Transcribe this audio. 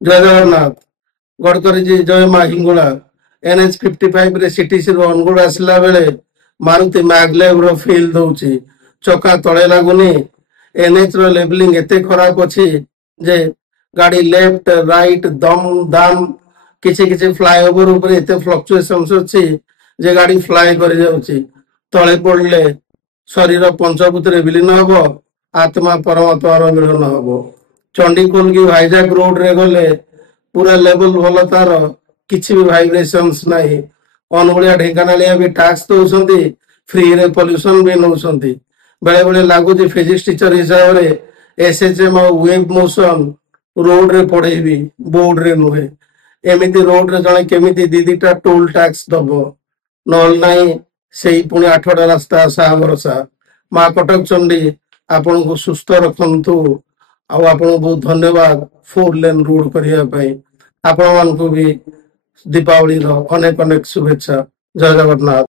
ଜୟ Jagannath. Gadkari G ଜୟ ମା Hingula. NH55 ରେ CTC ରୁ ଅନୁଗୁଳ ଆସିଲା ବେଳେ ମାରୁତି ମ୍ୟାଗଲେଭ ର ଫିଲ୍ ଦଉଛି, ଚକା ତଳେ ଲାଗୁନି। NH ର ଲେବଲିଂ ଏତେ ଖରାପ ଅଛି ଯେ ଗାଡି ଲେଫ୍ଟ ରାଇଟ ଦମ ଦାମ କିଛି କିଛି ଫ୍ଲାଏଓଭର ଉପରେ ଏତେ ଫ୍ଲକ୍ଚୁଏସନ୍ସ ଅଛି ଯେ ଗାଡି ଫ୍ଲାଏ କରି ଯାଉଛି। ତଳେ ପଡିଲେ ଶରୀର ପଞ୍ଚଭୂତରେ ବିଲୀନ ହବ, ଆତ୍ମା ପରମାତ୍ମାର ମିଳନ ହବ। ଚଣ୍ଡିଖୋଲ କି ଭାଇଜାଗ ରୋଡ ରେ ଗଲେ ପୁରା ଲେବଲ ଭଲ, ତାର କିଛି ବି ଭାଇବ୍ରେସନ୍ସ ନାହିଁ। ଅନୁଗୁଳିଆ ଢେଙ୍କାନାଳିଆ ବି ଟାକ୍ସ ଦଉଛନ୍ତି, ଫ୍ରିରେ ପଲ୍ୟୁସନ ବି ନଉଛନ୍ତି। ବେଳେ ବେଳେ ଲାଗୁଛି ଫିଜିକ୍ସ ଟିଚର ହିସାବରେ SHM ଆଉ ୱେଭ ମୋସନ ରୋଡରେ ପଢେଇବି, ବୋର୍ଡରେ ନୁହେଁ। ଏମିତି ରୋଡରେ ଜଣେ କେମିତି ଦିଟା ଟୋଲ ଟାକ୍ସ ଦବ? ନହେଲେ ନାହିଁ ସେଇ ପୁଣି 8ଟା ରାସ୍ତା ଆଶା ଭରସା। ମା କଟକ ଚଣ୍ଡୀ ଆପଣଙ୍କୁ ସୁସ୍ଥ ରଖନ୍ତୁ। ଆଉ ଆପଣଙ୍କୁ ବହୁତ ଧନ୍ୟବାଦ 4 ଲେନ୍ ରୋଡ କରିବା ପାଇଁ। ଆପଣମାନଙ୍କୁ ବି ଦୀପାବଳିର ଅନେକ ଅନେକ ଶୁଭେଚ୍ଛା। ଜୟ ଜଗନ୍ନାଥ।